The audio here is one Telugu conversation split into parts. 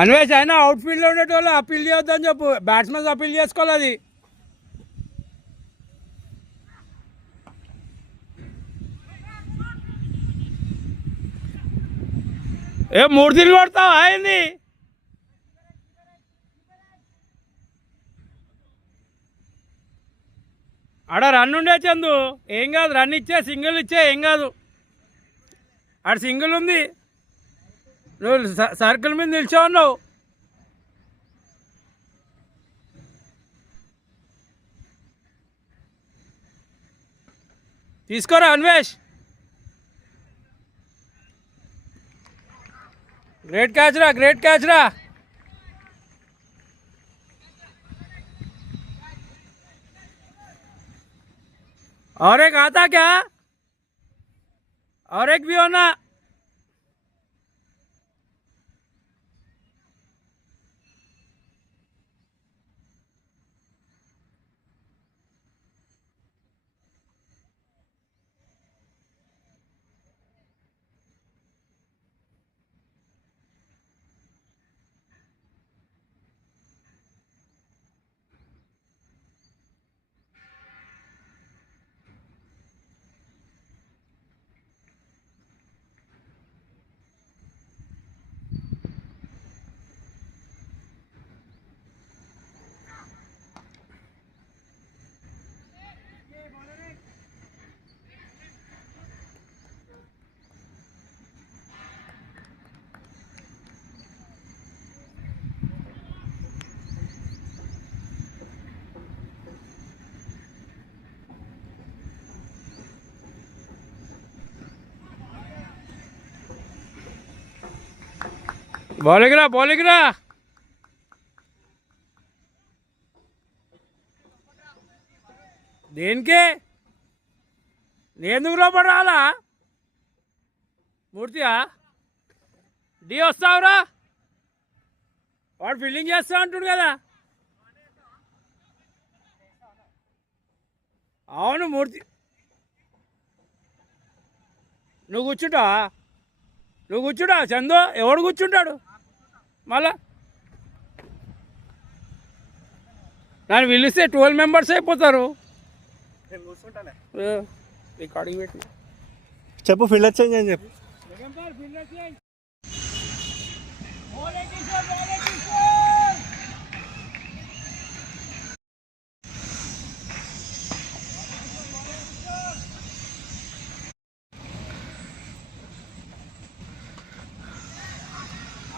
అన్వేష్ అయినా అవుట్ఫీల్డ్లో ఉండేటోళ్ళు అప్పీల్ చేయొద్దని చెప్పు, బ్యాట్స్మెన్స్ అప్పీల్ చేసుకోవాలి. అది ఏ 3 కొడతావా అయింది. ఆడ రన్ ఉండే చందు, ఏం కాదు, రన్ ఇచ్చే, సింగిల్ ఇచ్చే, ఏం కాదు. ఆడ సింగిల్ ఉంది, నువ్వు సర్కిల్ మీద నిల్చో ఉన్నావు. తీసుకోరా అన్వేష్. గ్రేట్ క్యాచ్ రా, గ్రేట్ క్యాచ్ రా. और एक आता क्या, और एक भी होना. బౌలింగ్ రా, బౌలింగ్ రా. దేనికే నేందుకు లోపల రాలా మూర్తియా. డి వస్తావురా, వాడు ఫీల్డింగ్ చేస్తా అంటుడు కదా. అవును మూర్తి, నువ్వు కూర్చుంటావా, నువ్వు కూర్చుంటావా చందు, ఎవడు కూర్చుంటాడు మళ్ళా. నన్ను పిలిస్తే 12 మెంబర్స్ అయిపోతారు. రికార్డింగ్ పెట్టి చెప్పు, ఫీల్డర్ చేంజ్ అని చెప్పు.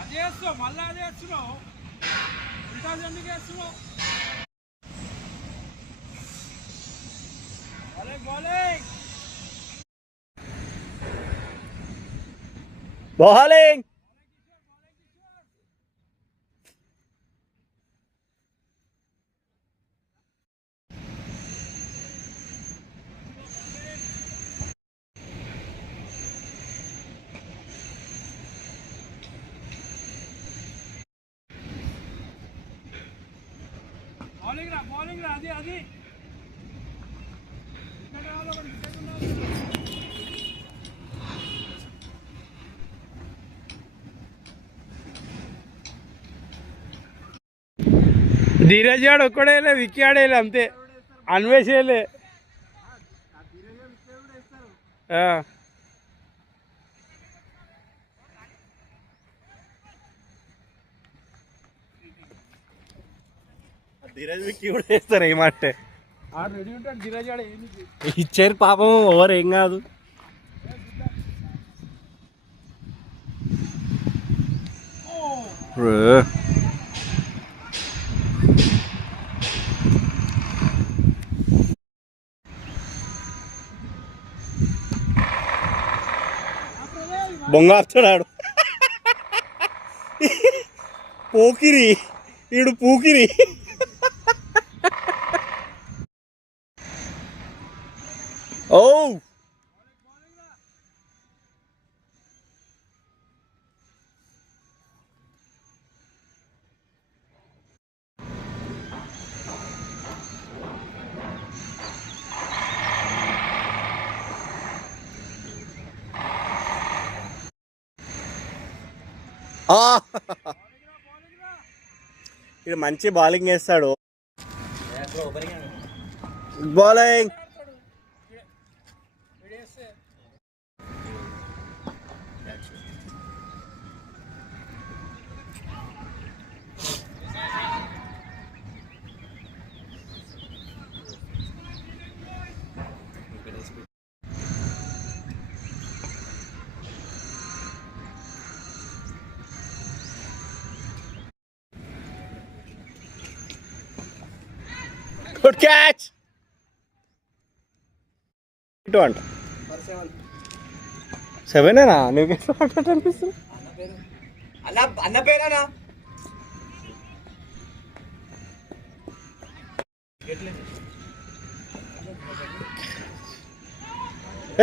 అదే వేస్తావు, మళ్ళీ అదే వేస్తున్నావు, ఉల్టా ఎందుకు వేస్తున్నావు. బౌలింగ్ బౌలింగ్ రా, అది అది ధీరజ్ గాడు ఒక్కడేలే, విక్కీ ఆడేలే అంతే, అన్వేషేలే. ధీరజ్ విక్కీ కూడా వేస్తారు ఏమంటే. రెడీ ఉంటాడు ధీరజ్ గాడు, ఇచ్చారు పాపం, ఓవర్ ఏం కాదు. బొంగ ఆపుతున్నాడు పోకిరి, ఈడు పూకిరి. ఓ ఇది మంచి బౌలింగ్ వేస్తాడు. Bowling good catch. ఇటు అంట 7ఏనా నీకు ఎట్లా పడ్డట్టు అనిపిస్తుంది? అన్న పేరేనా?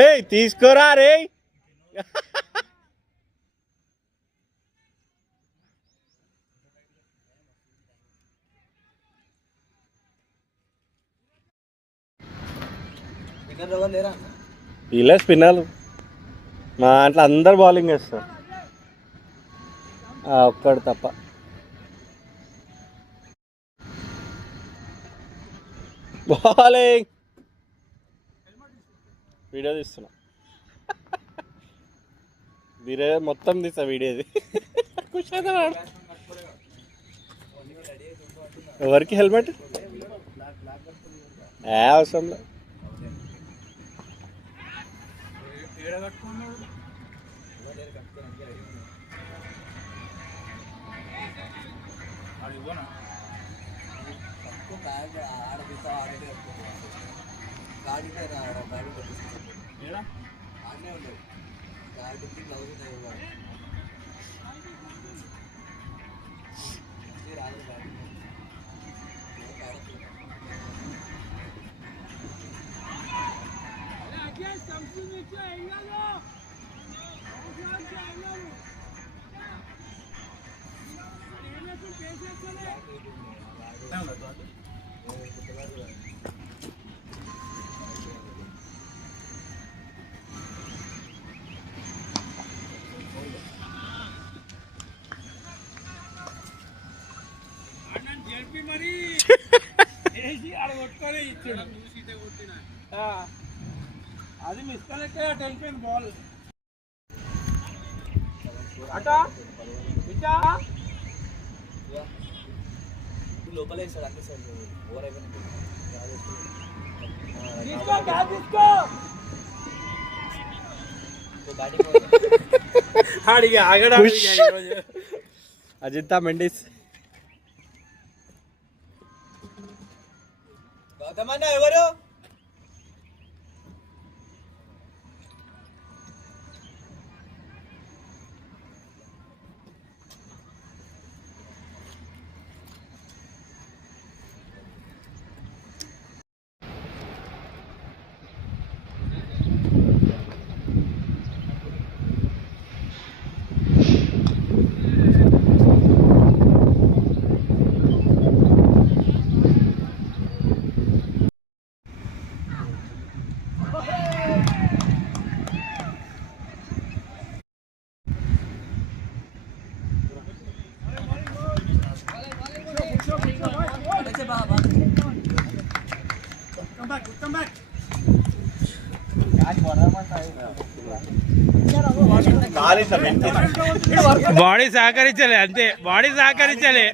ఏయ్ తీసుకోరా రే. ఇలా స్పిన్నర్లు మా దాంట్లో అందరు బౌలింగ్ వేస్తారు, ఒక్కడు తప్ప. బౌలింగ్ వీడియో తీస్తున్నా, వీడియో మొత్తం తీస్తా వీడియోది. ఎవరికి హెల్మెట్ అవసరం లేదు. అది మిస్ కలెక్టే వెళ్ళిపోయింది బాల్. అటా ఇటా లోపలే సార్ అంతే సార్ ఓవర్ అయిపోయింది. అజింతా మెండిస్ గౌతమన్న ఎవరు? బాడీ సహకరించలే, అంతే బాడీ సహకరించలే.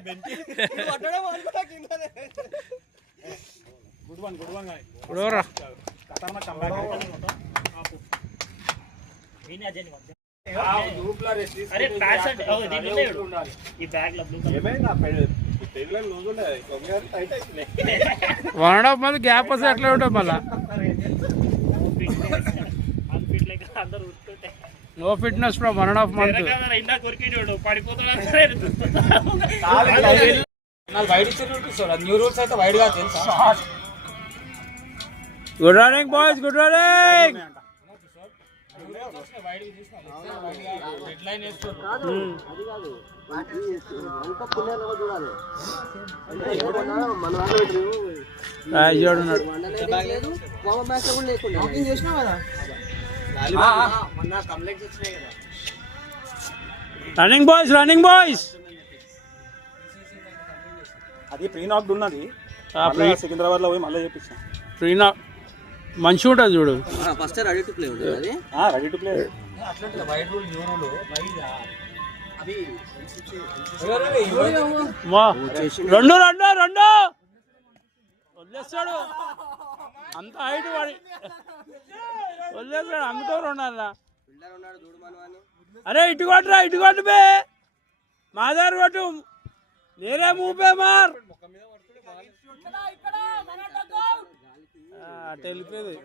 One and half month gap వస్తే ఎట్లా ఉంటుంది మళ్ళా? No fitness from 1.5 months. Good running boys, good running. Running boys, running boys. అది ప్రీ నాక్డ్ ఉన్నది, సికింద్రాబాద్ లో పోయి మళ్ళీ చేపించాం. ప్రీనా మంచిగా ఉంటుంది చూడు. ఫస్ట్ రెడీ టు ప్లే ఉంటుంది అది. Ready to play. అట్లా వైడ్ రూల్ న్యూ రూల్ అవి రెండు వదిలేస్తాడు. అంత హైట్ వాడి వదిలేస్తాడు. అందుకో రెండన్నా. అరే ఇటు కొట్టు బే, మాదారు కొట్టు, నేరే మూపే మార్ అటు వెళ్ళిపోయేది.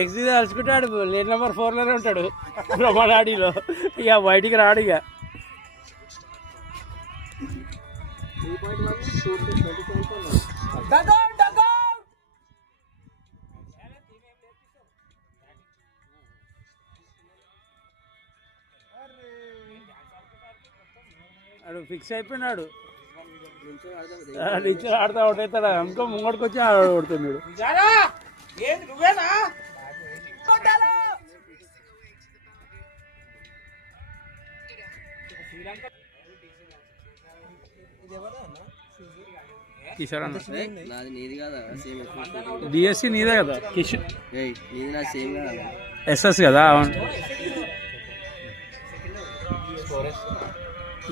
ఎక్స్ తలుచుకుంటాడు. లేన్ నెంబర్ 4లోనే ఉంటాడు బ్రహ్మనాడిలో. ఇక బయటికి రాడు. ఇక అడు ఫిక్స్ అయిపోయినాడు. నుంచి ఆడుతా అవుతాడు. అనుకో ముంగడికి వచ్చి ఆడుతున్నాడు. కిషోర్ అన్న డిఎస్సి నీదే కదా. కిషోర్ ఎస్ఎస్ కదా. అవును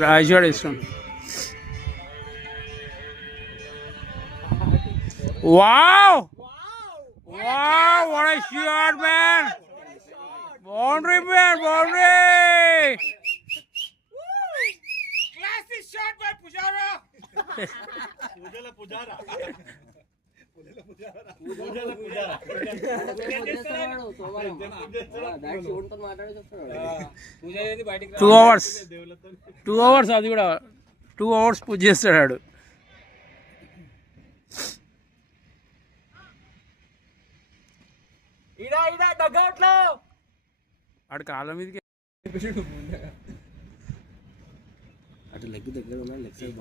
రాజవాడ ఇష్టం. Wow! Wow! What a shot, man! Boundary, man! Boundary! Classic shot by Pujara! Pujara. Two hours అది కూడా 2 hours పూజ చేస్తాడు. ఆడు కాళ్ళ మీదకి అటు లెగ్ దగ్గర ఉన్నా లెగ్ సైడ్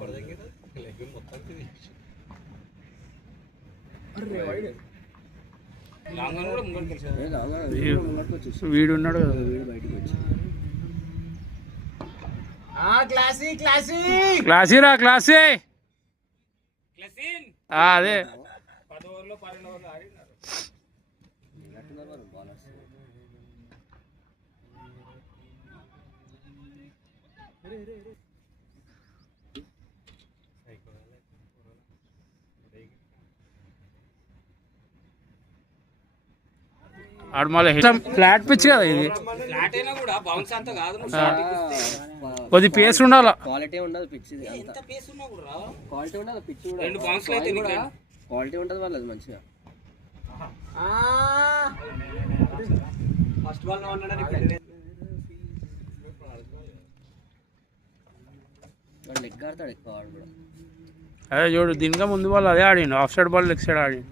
వీడు ఉన్నాడు కదా. క్లాసీ అదే ఆడు మళ్ళీ ఫ్లాట్ పిచ్ కదా ఇది. కొద్ది పేస్ ఉండాలి. క్వాలిటీ ఉండదు పిచ్. క్వాలిటీ ఉండదు పిచ్. క్వాలిటీ ఉంటుంది వాళ్ళది మంచిగా. ఫస్ట్ బాల్ లెగ్ ఆడతాడు ఎక్కువ. ఆడు కూడా అదే చూడు, దీనిగా ముందు బాల్ అదే ఆడిండు. Off side ball leg side ఆడిండు.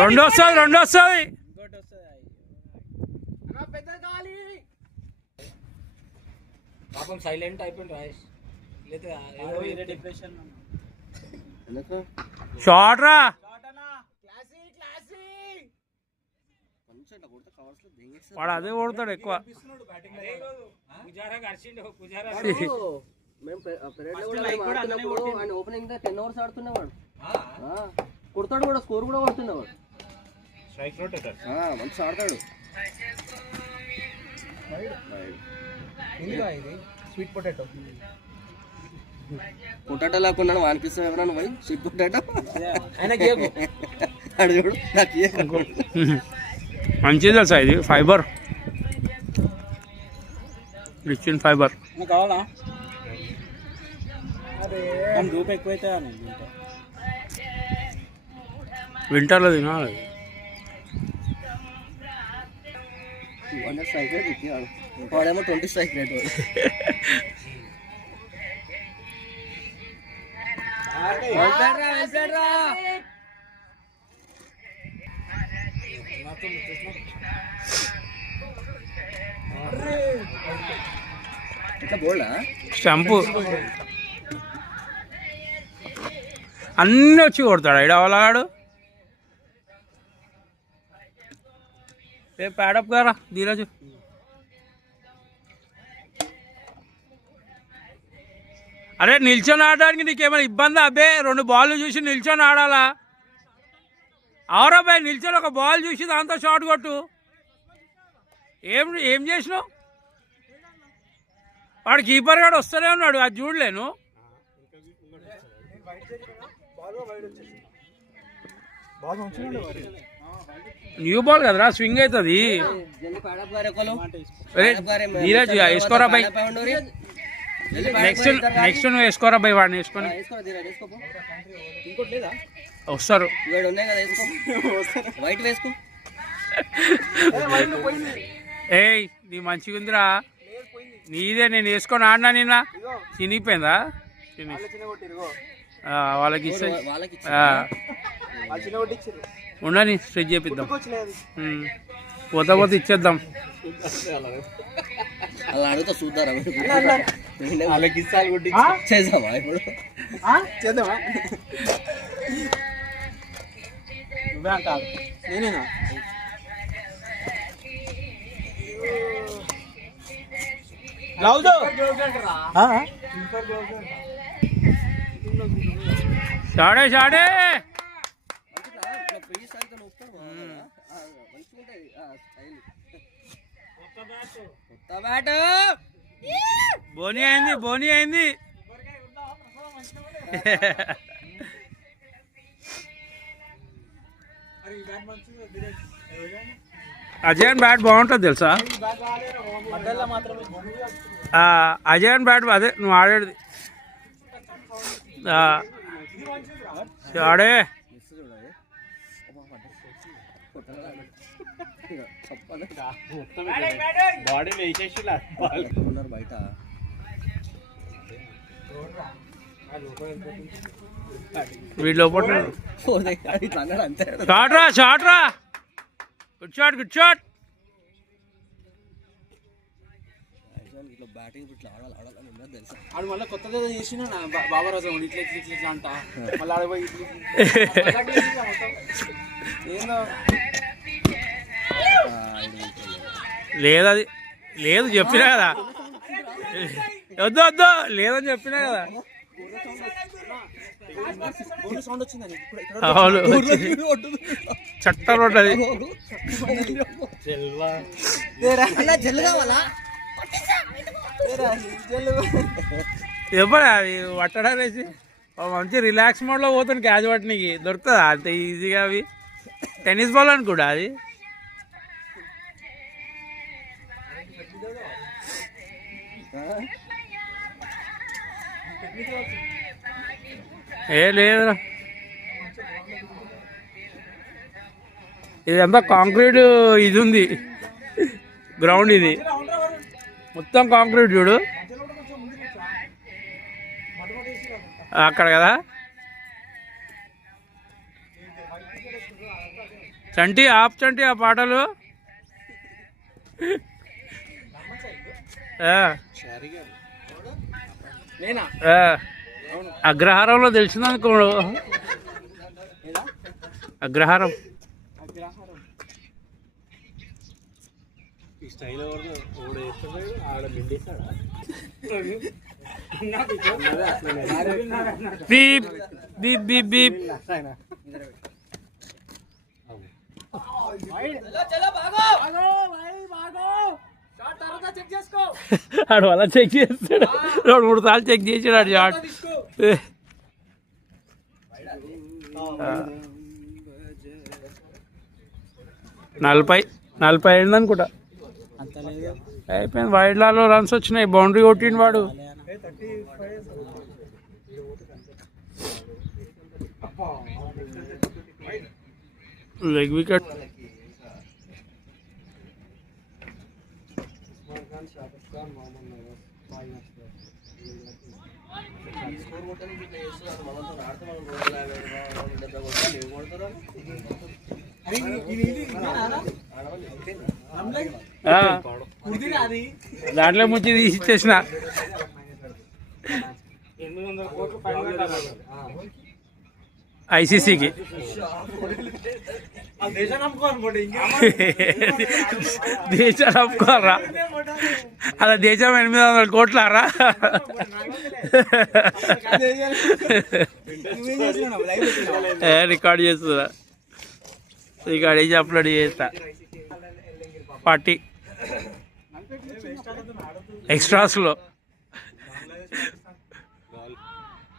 రెండు వస్తుంది. పాపం సైలెంట్ అయిపోయింది రాజేష్. షార్ట్ రా. వాడు అదే ఓడతాడు ఎక్కువ. Opening 10 overs ఆడుతున్నవాడు. కొడతాడు కూడా, స్కోర్ కూడా కొడుతున్నవాడు. మంచి ఆడతాడు. Sweet potato లాక్కున్నాడు. అనిపిస్తావు ఎవరన్నా పోయి స్వీట్ పొటాటో అడు చూడు. మంచిది తెలుసా ఇది. Fibre, rich in fibre. కావాలా? ధూపు ఎక్కువైతే వింటర్లో తినాలి. 200 స్ట్రైక్ రేట్ ఇచ్చాడు. వాడేమో 20 స్ట్రైక్ రేట్. ఇట్లా బోల్డా స్టంపు అన్నీ వచ్చి కొడతాడు ఇడ వాళ్ళగాడు. రేపు ప్యాడప్ గారా ధీరజు. అరే నిల్చొని ఆడడానికి నీకేమైనా ఇబ్బంది? అబ్బే 2 బాల్ చూసి నిల్చొని ఆడాలా? అవరా బాయ్ నిల్చొని ఒక బాల్ చూసి దాంతో షాట్ కొట్టు. ఏం చేసినావు? వాడు కీపర్ గాడు వస్తూనే ఉన్నాడు, అది చూడలేను. న్యూ బాల్ కదరా, స్వింగ్ అవుతుంది. ధీరజ్ వేసుకోరా బాయ్. నెక్స్ట్ నువ్వు వేసుకోరా బాయ్, వాడిని వేసుకొని వస్తారు. ఏయ్ నీ మంచిగా ఉందిరా, నీదే. నేను వేసుకొని ఆడినా నిన్న, చినిగిపోయిందా? వాళ్ళకి ఇస్తే ఉండని స్ట్రెచ్ చేపిద్దాం. పోతే ఇచ్చేద్దాం. అలా అడుగుతా చూద్దారా చేద్దామా ఇప్పుడు? చేద్దామా? నువ్వే అంటావు, నేనేనా? గ్లౌజ్ షాడే షాడే. బోని అయింది. అజయన్ బ్యాట్ బాగుంటుంది తెలుసా? అజయన్ బ్యాట్ అదే నువ్వు ఆడేది. ఆడే బాడీ వేసేసి బయట వీడి లోపల అంతే. షాట్ రా. Good shot. బ్యాటింగ్ ఇట్లా ఆడాలని ఉన్నది తెలుసా? ఆడు మళ్ళీ కొత్తగా చేసిన బాబారాజు ఇట్లా అంట. మళ్ళీ ఆడపోయి లేదు, అది లేదు చెప్పినా కదా. వద్దు లేదని చెప్పినా కదా. అవును చట్టం ఉంటుంది. చెప్పరా అది పట్టడం వేసి మంచి రిలాక్స్ మోడ్లో పోతాను. క్యాచ్ పట్టడానికి దొరుకుతుందా అంత ఈజీగా? అవి టెన్నిస్ బాల్ అనుకోడా అది? లేదురా, ఇదంతా కాంక్రీట్ ఇది ఉంది గ్రౌండ్. ఇది మొత్తం కాంక్రీట్ చూడు అక్కడ కదా. చంటి ఆ పాటలు. అగ్రహారంలో తెలిసిందనుకో. అగ్రహారం బీప్ బీప్ బీప్ బీప్. ఆడు అలా చెక్ చేస్తాడు, 2-3 సార్లు చెక్ చేసాడు షాట్. 40 అయింది అనుకుంటా. అయిపోయింది. వైడ్ లాలో రన్స్ వచ్చినాయి, బౌండరీ కొట్టిండు వాడు. Leg wicket. కుదిరి అది దాంట్లో ముంచి తీసి ఇచ్చేసిన 800 కోట్లు ఫైన్ కట్టాలి ఐసీసీకి. ఆ దేశం నమ్ముకోనుకోండి ఇంకా దేశం నమ్ముకోరా, అలా దేశం 800 కోట్లారా. రికార్డ్ చేస్తుందా, రికార్డ్ చేసి అప్లోడ్ చేస్తా. పార్టీ ఎక్స్ట్రాస్లో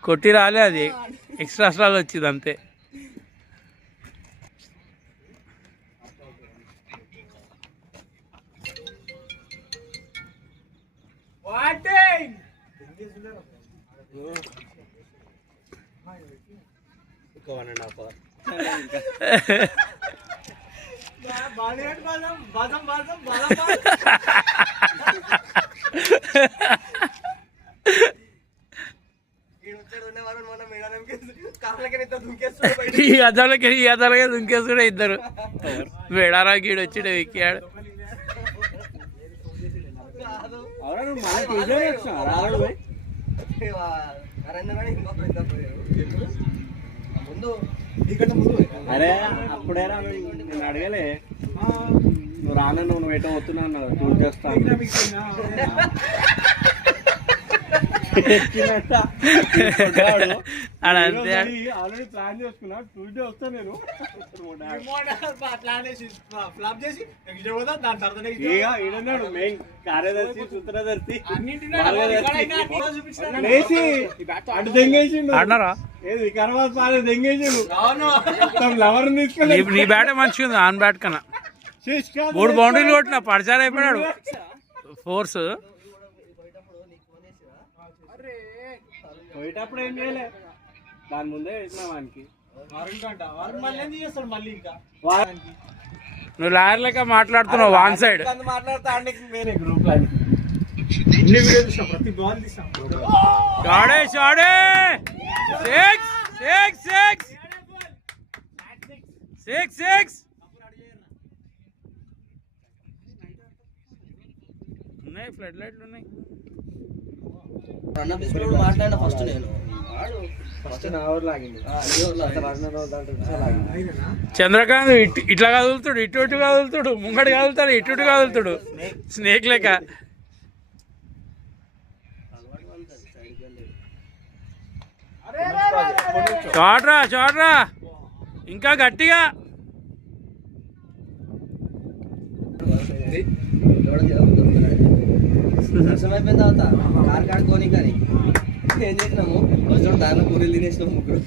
కొట్టి రాలే, అది ఎక్స్ట్రాస్లో వచ్చింది అంతే. ఒక 1.5 hours. ఈ అద్దాలకి దుంకేసుకుంటే ఇద్దరు వేడారా గీడు వచ్చిడు ఎక్కాడు. అరే అప్పుడేరా నేను అడగలే, నువ్వు రాను నువ్వు ఎటో వస్తున్నా అన్నావు, టూర్ చేస్తాను. అంతే ఆల్రెడీ ప్లాన్ చేసుకున్నా, ట్యూస్డే వస్తా నేను. ఈడన్నాడు మెయిన్ కార్యదర్శి, సూత్రదర్శి, లేచి అటు దెంగేసిండు. ఆడినారా ఏది వికారాబాద్ పాలే దెంగేసిండు. లవర్ తీసుకుని నీ బ్యాటే మంచిగా ఉంది, ఆన్ బ్యాట్ కన్నా 3 బౌండరీలు కొట్టిన పడిచారు అయిపోయాడు ఫోర్స్. పోయేటప్పుడు ఏం చేయలే, దాని ముందే వేసిన వానికి. నువ్వు లాయర్ లెక్క మాట్లాడుతున్నావు వన్ సైడ్. మాట్లాడతా వేరే గ్రూప్ ప్రతి బాల్ తీసాం. షాడే షాడే 6 ఉన్నాయి, ఫ్లడ్ లైట్లు ఉన్నాయి. మాట్లాడిన ఫస్ట్ నేను చంద్రకాంత్ ఇట్లా కదులుతాడు, ఇటు కదులుతాడు, ముంగడి కదులుతాడు, ఇటు కదులుతాడు, స్నేక్ లెక్క. షాట్రా ఇంకా గట్టిగా. అయిపోయిన తర్వాత కారు కాడుకోని కానీ ఏం చేసినాము, వచ్చిన దారిలో పూరీలు తినేసినాం ముగ్గురు.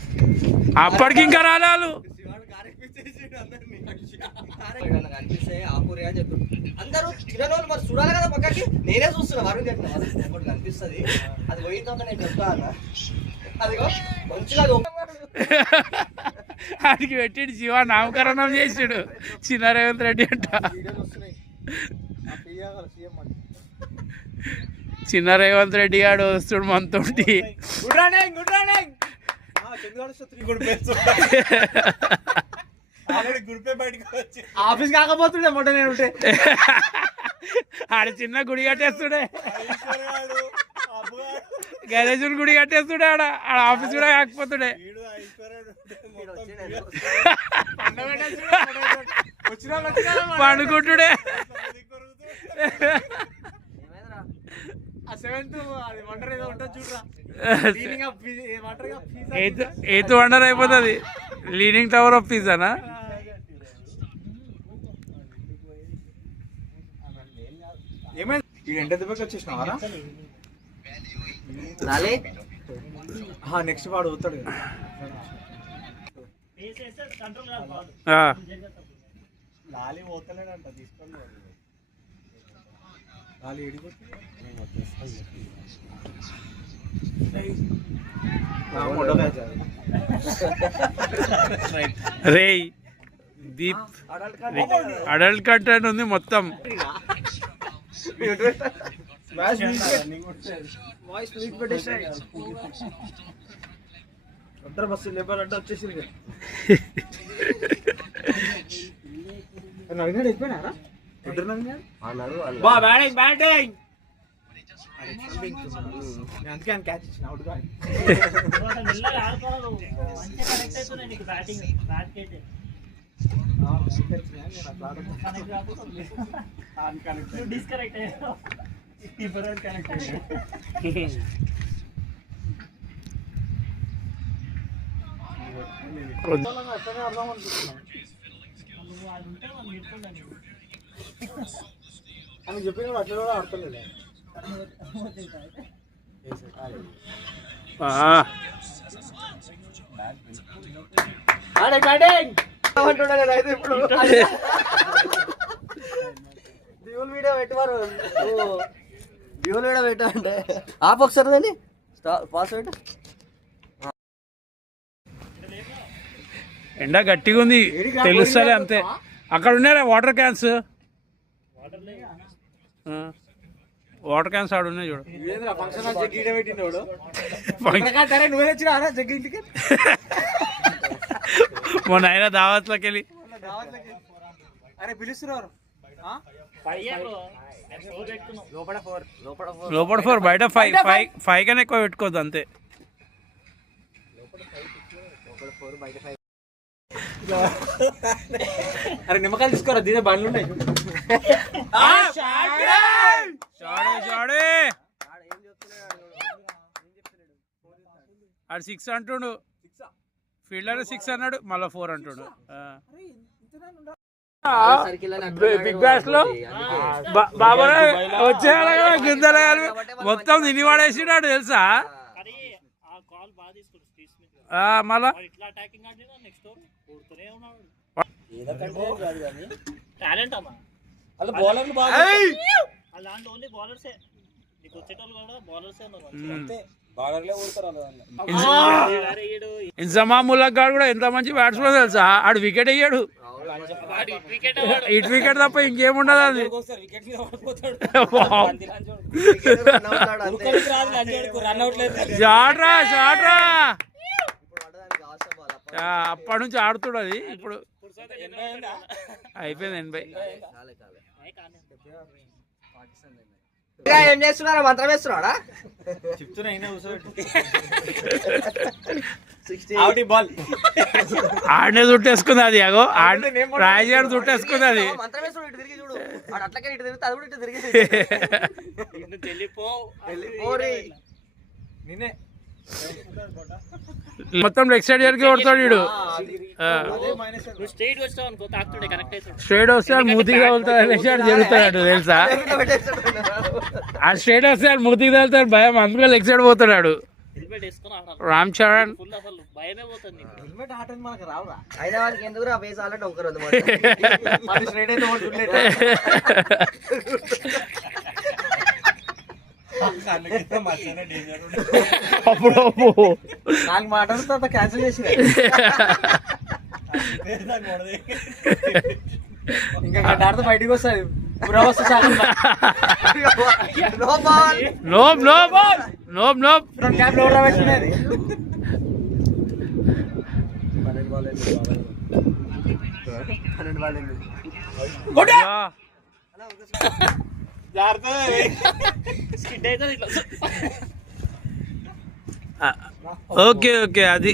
అప్పటికి ఇంకా రాలేదు. కనిపిస్తే ఆ పూరి అని చెప్పారు అందరూ. చిన్నోళ్ళు మరి చూడాలి కదా పక్కకి, నేనే చూస్తున్నా వరుణ్ చెప్పిన ఒకటి కనిపిస్తుంది, అది పోయిన తర్వాత నేను చెప్తా అన్న. అదిగో మంచిగా ఆడికి పెట్టిడు శివ నామకరణం చేసాడు చిన్న రేవంత్ రెడ్డి అంట. చిన్న రేవంత్ రెడ్డి గాడు వస్తుడు మనతోటి. ఆఫీస్ కాకపోతుండే మొట్ట నేను ఉంటే ఆడ చిన్న గుడి కట్టేస్తుడే, గణేశుని గుడి కట్టేస్తుడే. ఆడ ఆఫీస్ కూడా కాకపోతుండే. పండుకుంటుడే. ఎయిత్ వండర్ అయిపోతుంది. లీడింగ్ టవర్ ఆఫ్ పిజ్జానా? ఎంత దెబ్బకి వచ్చేసినావారా? నెక్స్ట్ వాడు అవుతాడు. లాలి పోతలేడంట, తీసుకొని లాలి ఎడిపోతే రేయ్ దీప్ అడల్ట్ కంటెంట్ ఉంది మొత్తం. బస్సు లేబర్ అంటే వచ్చేసింది. అన్నాడు వాళ్ళు. బ్యాటింగ్ అందుకే ఆయన క్యాచ్ ఇచ్చిన అవుట్ కాదు. అని చెప్పిన అట్లా కూడా ఆడతలేదు. అంటున్నాను నేనైతే ఇప్పుడు. డ్యూల్ వీడియో పెట్టవారు, డ్యూల్ వీడియో పెట్టా అంటే ఆప్ ఒకసారి దాన్ని పాస్వర్డ్. ఎండ గట్టిగా ఉంది తెలుస్తలే అంతే. అక్కడ ఉన్నారా వాటర్ క్యాన్స్, వాటర్ క్యాన్స్ ఆడ ఉన్నాయి చూడు. నువ్వే తెచ్చినా జగ్గి ఇంటికి మొన్న ఆయన దావత్లోకి వెళ్ళి అరే పిలుస్తున్నారు. లోపల 4 బయట 5 కన్నా ఎక్కువ పెట్టుకోవద్దు అంతే. అరే నిమ్మకాయలు తీసుకోరా, దీని బండ్లు ఉన్నాయి. ఆడు 6 అంటుండు, ఫీల్డర్ 6 అన్నాడు, మళ్ళీ 4 అంటుండు. బిగ్ బ్యాష్ లో బాబా వచ్చే మొత్తం నిన్ను వాడేసినాడు తెలుసా. మళ్ళా ఇన్సమాముల్లా గాడు కూడా ఎంత మంచి బ్యాట్స్మెన్ తెలుసా. ఆడు వికెట్ అయ్యాడు, ఇటు వికెట్ తప్ప ఇంకేముండదు. అది షాట్రా షాట్రా అప్పటి నుంచి ఆడుతుడు. అది ఇప్పుడు అయిపోయింది 80. ఏం చేస్తున్నారా, మంత్రం వేస్తున్నాడా? ఆడనే చుట్టేసుకుంది అది. అగో రాజాడు చుట్టేసుకుంది అది. మంత్రం వేస్తున్నాడు, ఇటు తిరిగి చూడు. అట్లకే ఇటు తిరిగితే అది కూడా ఇటు తిరిగి నిన్నే మొత్తం లెగ్ సైడ్ జరిగి కొడతాడు వీడు. స్ట్రైట్ వస్తే మూతికి తగులుతాడు, లెగ్ సైడ్ జరుగుతాడు తెలుసా. ఆ స్ట్రైట్ వస్తే మూతికి తగులుతాడు భయం, అందుకే లెగ్ సైడ్ పోతాడు. రామ్ చరణ్ హెల్మెట్ ఆటని మనకు రావురా. అయినా వాళ్ళకి ఎందుకు రా వేసి ఆల్రెడీ ఒకరు స్ట్రైట్ అయితే అప్పుడు 4 మాటలు తర్వాత క్యాన్సిల్ చేసి ఇంకా ఆడితే బయటకు వస్తుంది. నోబ్ నోబ్ నోబ్ నోబ్ క్యాప్ లో పెట్టినది. ఓకే ఓకే అది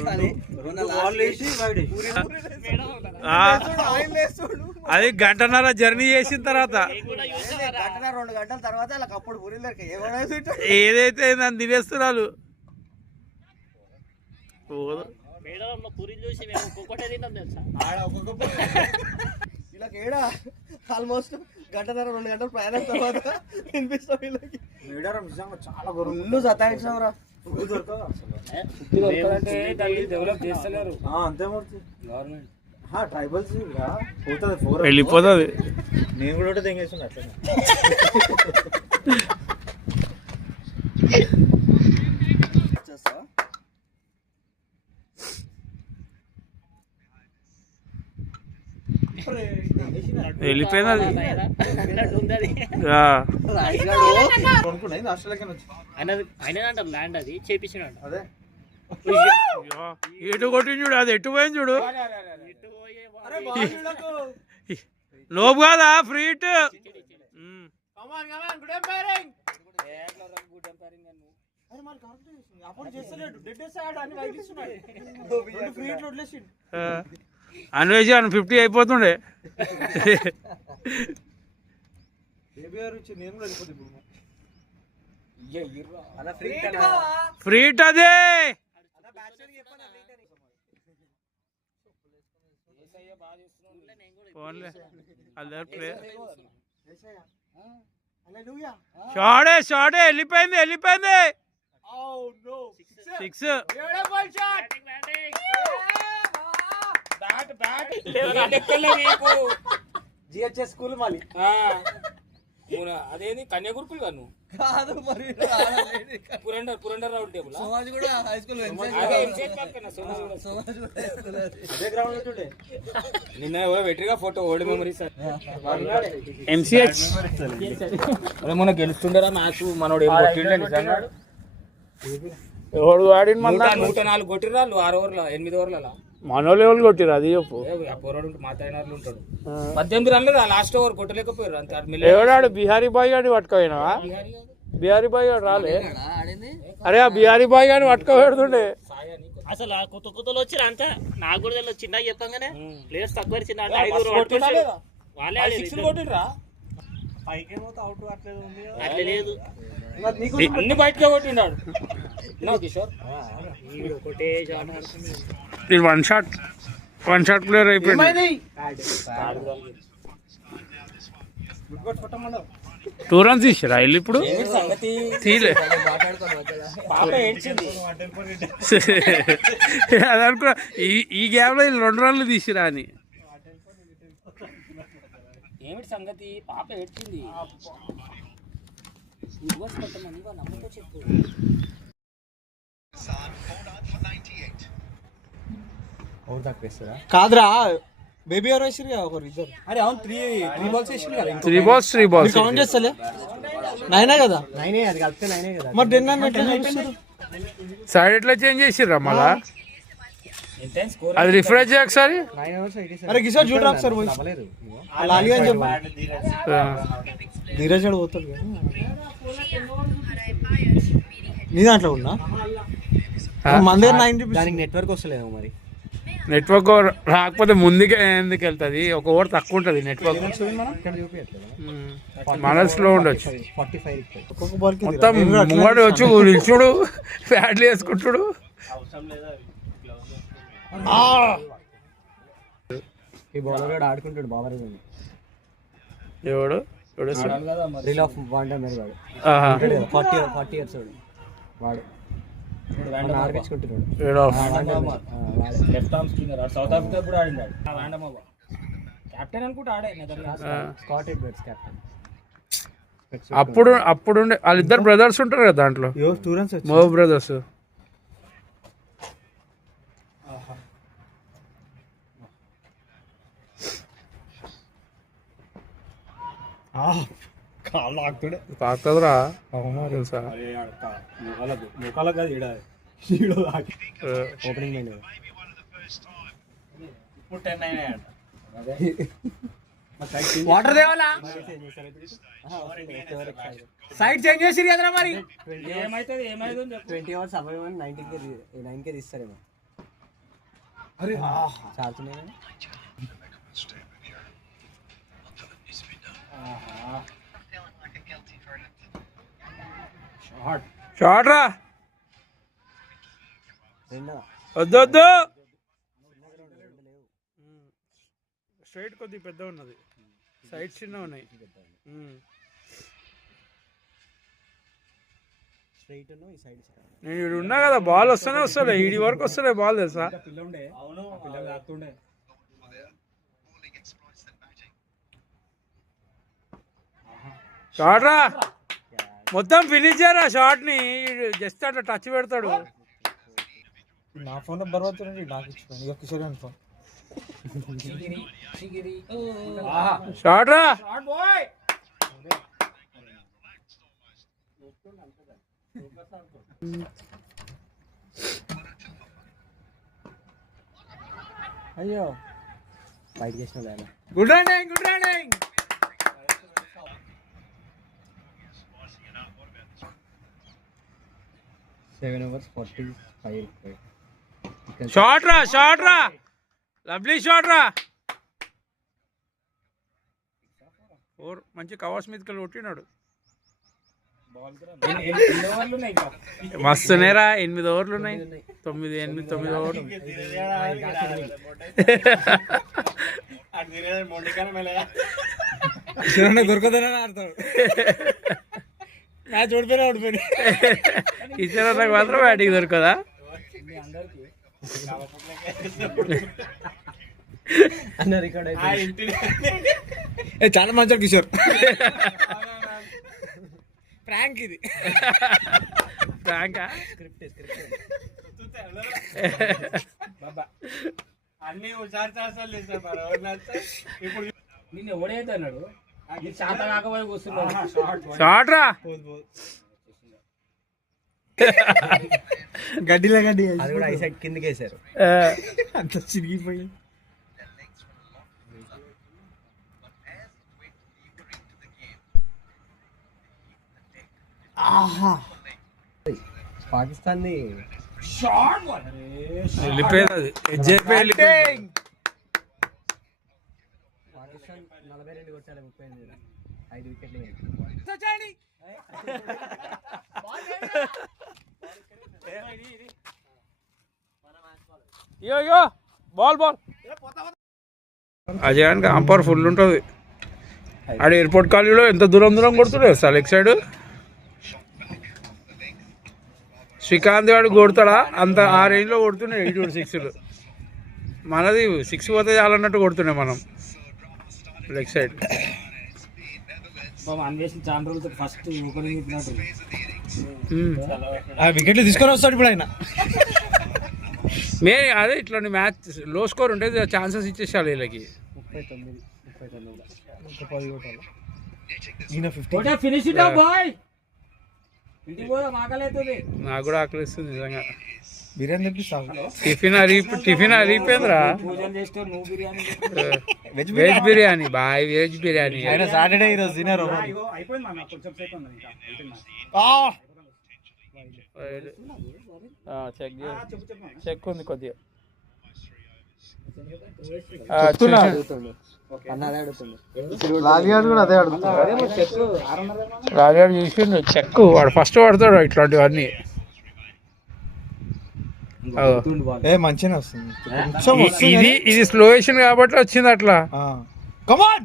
అది 1.5 గంట జర్నీ చేసిన తర్వాత 2 గంటల తర్వాత అప్పుడు ఏదైతే నన్ను తినేస్తున్నారు. వీళ్ళకి ఏడా ఆల్మోస్ట్ 1.5 2 గంటలు ప్రయాణం తర్వాత వినిపిస్తాం. వీళ్ళకి చాలా గుర్రు సతాయించాంరా. అంతే గవర్నమెంట్ ట్రైబల్స్ పోతుంది, వెళ్ళిపోతుంది. నేను కూడా తెంగేస్తున్నా అట్లా. వెళ్ళిపోయింది అది. ల్యాండ్ అది చేపించినాడు. అదే ఎటు కొట్టింది చూడు, అది ఎటు పోయింది చూడు. లోపు కాదా ఫ్రీట్ అన్వేషి అని 50 అయిపోతుండే. ఫ్రీట్ అదే ఫోన్లే షాడే వెళ్ళిపోయింది 6. జిహెచ్ఎస్ స్కూల్ మళ్ళీ అదేది కన్యాకుర్కులు కాదు కాదు మరి పురండర్ రౌండ్ టేబుల్ సమాజ్ కూడా హై స్కూల్ నిన్న వెట్రిగా ఫోటో ఓల్డ్ మెమరీస్ MCH మొన్న గెలుస్తుండరా మ్యాచ్ మనోడు ఏం కొట్టిండే నిజంగా ఎవడు ఆడిన మళ్ళా 104 కొట్టిర్రాళ్ళు 6 ఓవర్ల 8 ఓవర్ల మనోళ్ళు ఎవరు కొట్టిరు అది చెప్పు. పోరాడు మాట్లాడినారు ఉంటాడు 18 రన్లు లాస్ట్ ఓవర్ కొట్టలేకపోయారు అంతే. ఎవడాడు బిహారీ బాయ్ గాని పట్టుకోయినావా? బిహారీ బాయ్ గారు రాలే. అరే ఆ బిహారీ బాయ్ గాని పట్టుకోబెడుతుండే అసలు ఆ కొత్తలో వచ్చారు అంతా. నాకు కూడా తెలియదు చిన్నగా చెప్పంగానే ప్లేయర్స్ తక్కువ చిన్న వాళ్ళే అట్లే లేదు అన్ని బయటకే కొట్టిండాడు కిషోర్. ఒకటే ఇది వన్ షాట్ ప్లేయర్ అయిపోయింది. 2 runs తీసిరా వీళ్ళు ఇప్పుడు తీలే అదనుకో ఈ గ్యాప్ లో వీళ్ళు 2 runs తీసిరా అని. ఏమిటి సంగతి పాప ఏడ్చింది చెప్పు. కాదురా బేబీ ఎవరు వేసారు కదా ఒకరు ఇద్దరు. అరే అవును 3 balls వేసారు కదా. 3 balls కౌంట్ చేస్తలే 9 కదా. 9 అది కలిపితే 9 కదా. మరి 10 అయిపోయారు. సైడ్ ఎట్లా చేంజ్ చేసిర్రా మళ్ళా? అది రిఫ్రెష్ చేయ ఒకసారి. అరే కిషోర్ చూడరా ఒకసారి పోయి లాలి అని చెప్పు. ధీరజ్ పోతాడు నీ దాంట్లో ఉన్నా మన దగ్గర 9 రూపీస్. దానికి నెట్వర్క్ వస్తలేదు మరి. నెట్వర్క్ రాకపోతే ముందుకే ఎందుకు వెళ్తుంది? ఒక ఓవర్ తక్కువ ఉంటుంది నెట్వర్క్. మన స్లో ఉండొచ్చు. మొత్తం ముంగడు వచ్చి నిల్చుడు ఫ్యాట్లు వేసుకుంటాడు. ఈ బౌలర్ ఆడుకుంటాడు బాబర్. ఎవడు రీల్ ఆఫ్ వాండర్ వాడు 40 years వాడు సౌత్ ఆఫ్రికా కూడా ఆడినాడు కెప్టెన్ అనుకుంటా ఆడే. అప్పుడు వాళ్ళిద్దరు బ్రదర్స్ ఉంటారు కదా దాంట్లో, మో బ్రదర్స్. తాకుతుందిరా తెలుసా? వాటర్ దేవాలా సైడ్ చేంజ్ చేసి కదరా మరి. ఏమైతుంది 20 hours అబ్బాయి 9 తీస్తారేమో. అరే చాలుతున్నాయి. షార్ట్ రా వద్దు. స్ట్రైట్ కొద్దిగా పెద్ద ఉన్నది, సైడ్ చిన్న ఉన్నాయి. నేను ఇక్కడ ఉన్నా కదా, బాల్ వస్తూనే వస్తలే, ఈడి వరకు వస్తలే బాల్ తెలుసా. షార్ట్ రా మొత్తం ఫినిష్ చేయరా షార్ట్ ని. జస్ట్ అట్లా టచ్ పెడతాడు. నా ఫోన్ నెంబర్ అవుతుంది నాకు ఇచ్చుకోండి. కిషోర్ ఫోన్ షార్ట్ రా. అయ్యో బయట చేసిన good running, good running. Short రా లవ్లీ షార్ట్ రా. 4 మంచి కవర్స్ మీదకి కొట్టినాడు. మస్తున్నాయిరా. 8 ఓవర్లు ఉన్నాయి. 9 ఓవర్లు. దొరకదని ఆడతాడు. మ్యాచ్ ఓడిపోయినా కిషన్ అన్నకు మాత్రం బ్యాటింగ్ దొరకదా? చాలా మంచి కిషోర్. ప్రాంక్ ఇది. ప్రాంకా? అన్ని ఒకసారి చేస్తాను ఇప్పుడు నిన్ను ఎవడైతే అన్నాడు శాత కాకపోయి కూర్చున్నాడు. షార్ట్ రా. గడ్డిలో గడ్డి అది కూడా ఐసెట్ కిందకి వేసారు. అంత చిరిగిపోయి పాకిస్తాన్ వెళ్ళిపోయింది అది. వెళ్ళిపోయింది. పాకిస్తాన్ 42 కొట్టాలి 35 5 వికెట్లు. యో బాల్ అజయానికి అంపర్ ఫుల్ ఉంటుంది. ఆడ ఎయిర్పోర్ట్ కాలనీలో ఎంత దూరం కొడుతున్నాడు సార్ లెగ్ సైడ్. శ్రీకాంత్ వాడు కొడతాడా అంత ఆ రేంజ్లో కొడుతున్నాయి 8 6లు. మనది 6 పోతే చాలన్నట్టు కొడుతున్నాయి మనం లెగ్ సైడ్. ఫస్ట్ వికెట్లు తీసుకొని వస్తాడు ఇప్పుడు ఆయన. అదే ఇట్లాంటి మ్యాచ్ లో స్కోర్ ఉంటే ఛాన్సెస్ ఇచ్చేసాలి వీళ్ళకి. 39 నాకు కూడా ఆకలిస్తుంది నిజంగా. బిర్యానీ తెప్పిస్తాను. టిఫిన్ అరిగిపోయిందిరా. Veg biryani boy. Veg biryani Saturday ఈరోజు తినరు. చెక్ ఉంది కొద్దిగా. లాలియాడు కూడా అదే అడుగుతాడు. రాజాడు చూసిండు చెక్. వాడు ఫస్ట్ పడతాడు ఇట్లాంటివన్నీ. మంచిగా వస్తుంది. ఇది స్లోవేషన్ కాబట్టి వచ్చింది అట్లా. కమాన్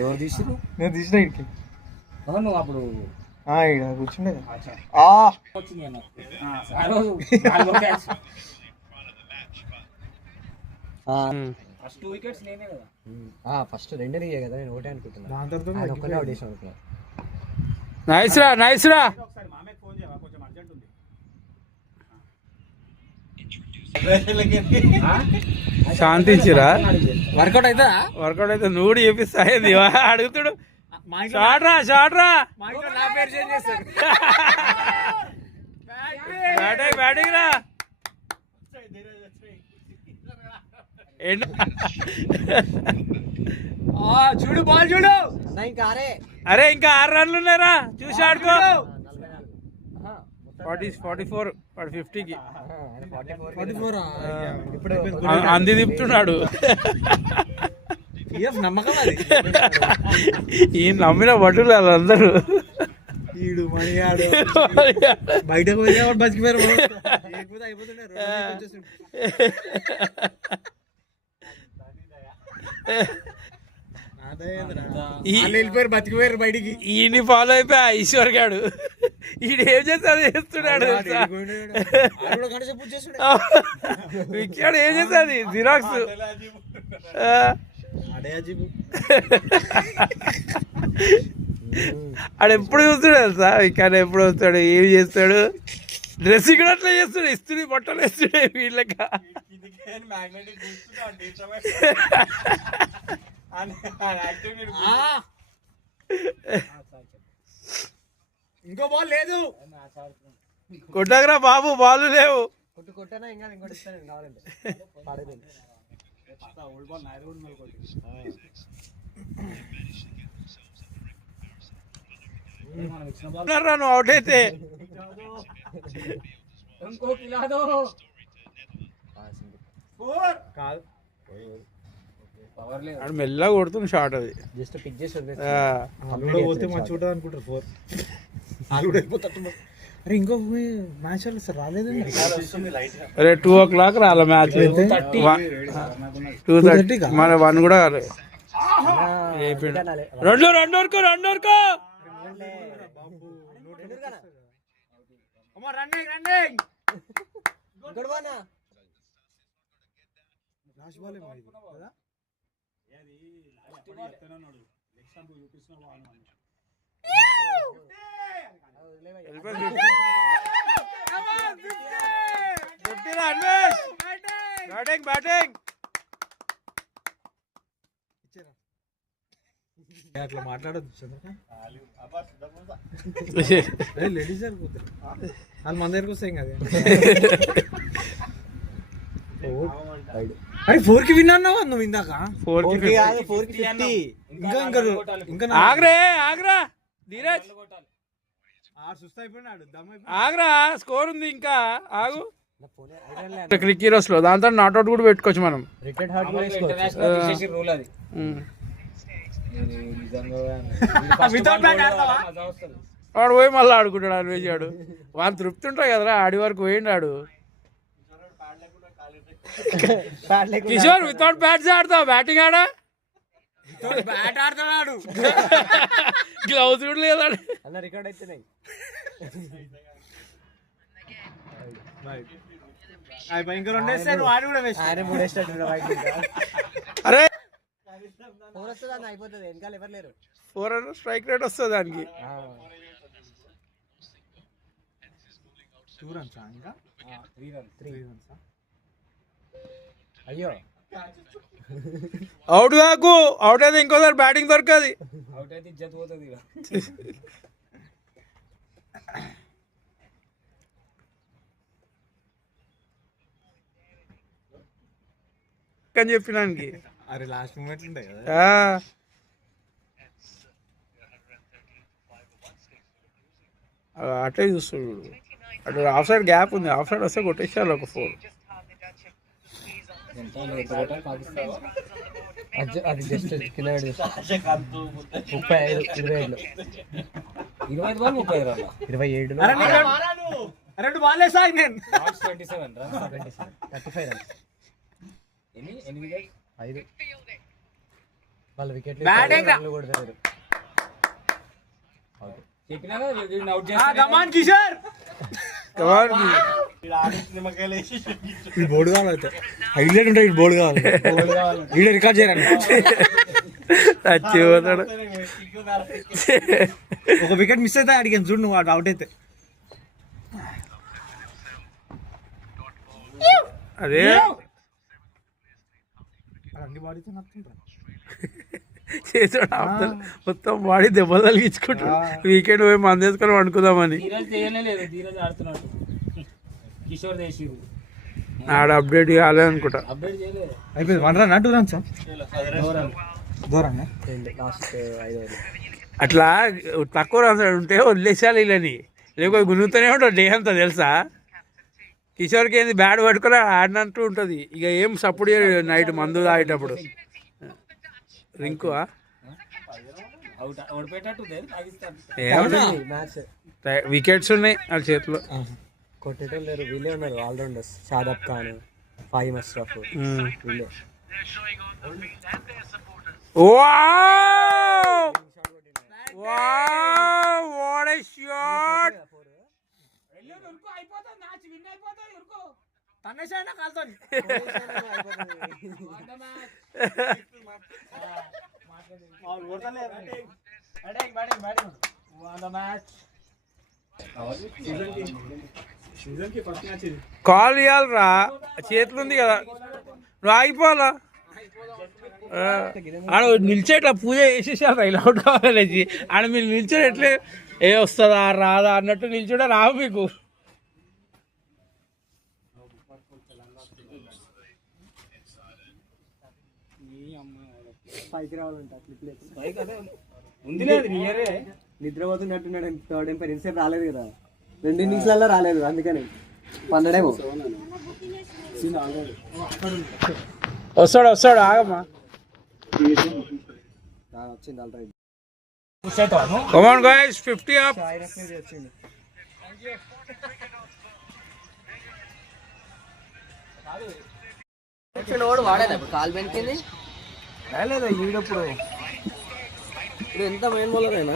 ఎవరు తీసిరు? నేను తీసిన ఇడికి. నువ్వు అప్పుడు కూర్చుండే ఫస్ట్ 2 వికెట్స్ నేనే కదా. ఫస్ట్ 2 కదా. నేను ఒకటే అనుకుంటున్నా. నైస్ రా. శాంతించిరా. వర్కౌట్ అవుతా. వర్కౌట్ అయితే నువ్వు కూడా చేపిస్తా అడుగుతాడు. షార్ట్ రా. బ్యాటింగ్ రా. చూడు బాల్ చూడు. అరే ఇంకా 6 రన్లు ఉన్నారా చూసి ఆడుకో. 44 వాడు 50కి అంది తిప్పుతున్నాడు. నమ్మకం అది. ఈ నమ్మిన బట్టులు వాళ్ళందరూ. బయటకు పోయేవాడు బతికిపోయారు. వెళ్ళిపోయారు బతికిపోయారు బయటికి. ఈయన్ని ఫాలో అయిపోయా ఈశ్వర్ గాడు. ఈడేం చేస్తే అది చేస్తున్నాడు. విక్కాడు ఏం చేస్తుంది జిరాక్స్. ఆడు ఎప్పుడు చూస్తాడు తెలుసా. ఇక్కడ ఎప్పుడు వస్తాడు ఏమి చేస్తాడు. డ్రెస్సింగ్ కూడా అట్లా చేస్తాడు. ఇస్తుంది బట్టలు వేస్తాడు వీళ్ళక. ఇంకో బాల్ లేదు. కొట్టగరా బాబు బాలు లేవు. కొట్టనా ఇంకా ఇంకోటి ఇస్తాను కావాలంటే. నువ్వు అవుట్ అయితే ఇంకో కిలాదో పవర్ లేదు ఆడు మెల్లగా కొడుతుంది షాట్ అది జస్ట్ పిక్ చేసి పోతే మంచి ఉంటుంది అనుకుంటారు 4 ఆల్రెడీ అయిపోతుంది. అరే ఇంకో మ్యాచ్ వాళ్ళు సార్ రాలేదండి. అరే 2 o'clock రాలే మ్యాచ్ 2:30 మన 1 కూడా కాలేదు. రెండు వరకు లాస్ట్ బాల్ ఏమో ఇది కదా. బ్యాటింగ్ అట్లా మాట్లాడొద్దు చంద్రకాంత్. లేడీస్ అనుకుంటారు వాళ్ళు మన దగ్గరకు వస్తాయి కదా. అరే 4 కి విన్ అన్నావు నువ్వు ఇందాక. 4 కి ఇంకా ఆగ్రా ధీరజ్ సుస్థ అయిపోయినాడు ఆగ్రా స్కోర్ ఉంది ఇంకా ఆగు. క్రికెట్ హీరోస్ లో దాంతో నాట్అవుట్ కూడా పెట్టుకోవచ్చు మనం. రూల్ అది వాడు పోయి మళ్ళీ ఆడుకుంటాడు అని వేసాడు. వాళ్ళు తృప్తి ఉంటాయి కదరా ఆడి వరకు పోయిండాడు. కిషోర్ వితౌట్ బ్యాట్స్ ఆడతావు బ్యాటింగ్ ఆడా బ్యాట్ ఆడుతున్నాడు. గ్లౌజ్ కూడా లేదా రికార్డ్ అయితే భయంకర ఉండేస్తే నువ్వు ఆడి కూడా వేస్ట్. అరే 4 వస్తుంది అన్న అయిపోతుంది వెనకాల ఎవరు లేరు. 400 స్ట్రైక్ రేట్ వస్తుంది దానికి. 2 runs ఇంకా 3 runs. అయ్యో అవుట్ కాకు. అవుట్ అయితే ఇంకోసారి బ్యాటింగ్ దొరకది. అవుట్ అయితే ఇజ్జత్ పోతుంది ఇక. అని చెప్పినానికి అరే లాస్ట్ మూమెంట్ ఉంటాయి కదా. అట్లే చూస్తాడు. అటు ఆఫ్ సైడ్ గ్యాప్ ఉంది. ఆఫ్ సైడ్ వస్తే కొట్టేసారు ఒక 4. అది జస్ట్ కింద 27 2 బాలే సాగు నేను 35 రన్స్ 5 వాళ్ళ వికెట్ కొడతారు. చెప్పినా అవుట్ చేస్తా కిషోర్ ఇది బోర్డు కావాలి అయితే హైలైట్ ఉంటాయి. ఇది బోర్డు కావాలి వీడియో రికార్డ్ చేయరండి. చచ్చిపోతాడు. ఒక వికెట్ మిస్ అయితే అడిగాను చూడు నువ్వు అవుట్ అయితే. అదే అన్ని బాడీతో నడుతుంటారు. చేసాడు మొత్తం బాడీ దెబ్బలు తగిలించుకుంటాడు. వీకెండ్ పోయి మంది వేసుకొని వండుకుందామని. ధీరజ్ చేయలేదు. ధీరజ్ ఆడుతున్నాడు. కిషోర్ దేశీరు ఆడ అప్డేట్ కాలేదు అనుకుంటా. అప్డేట్ చేయలేదు. అయిపోయింది 1 run 2 runs దూరం లాస్ట్ 5 అట్లా తక్కువ రన్స్ ఉంటే వదిలేసాలి వీళ్ళని. లేకపోతే గునుగుతూనే ఉంటుంది డే అంతా తెలుసా. కిషోర్కి ఏంది బ్యాట్ పట్టుకొని ఆడినట్టు ఉంటుంది. ఇక ఏం సపోర్ట్ చేయడు నైట్ మందు తాగేటప్పుడు. రింకు వికెట్స్ ఉన్నాయి వాళ్ళ చేతిలో. కొట్టేటోళ్ళు లేరు. వీళ్ళే ఉన్నారు ఆల్రౌండర్స్. షాదాబ్ ఖాన్, ఫాహిమ్ అష్రఫ్ వీళ్ళే. What a shot. కాల్ ఇవ్వాలరా చేతులు ఉంది కదా నువ్వు ఆగిపోవాలా. ఆడ నిల్చేట్లా పూజ చేసేసారు ఇలా అవుట్ కావాలనేసి. ఆడ మీరు నిల్చోడు ఎట్లే ఏ వస్తుందా రాదా అన్నట్టు నిల్చోడే రావు మీకు. పైకి రావాలంట క్లిప్ లేదు పైకి అదే ఉంది లేదు నియరే. నిద్రపోతున్నట్టున్నాడు థర్డ్ ఎంపైర్ ఇన్సేపు రాలేదు కదా 2 ఇన్నింగ్స్లలో రాలేదు అందుకని పన్నడేమో వస్తాడు ఆగమ్మా. వచ్చింది already Come on guys, 50 up. వచ్చింది వాడేదా ఇప్పుడు కాలు బెనికింది లేదా ఈడప్పుడు ఇప్పుడు ఎంత మెయిన్ బౌలర్ అయినా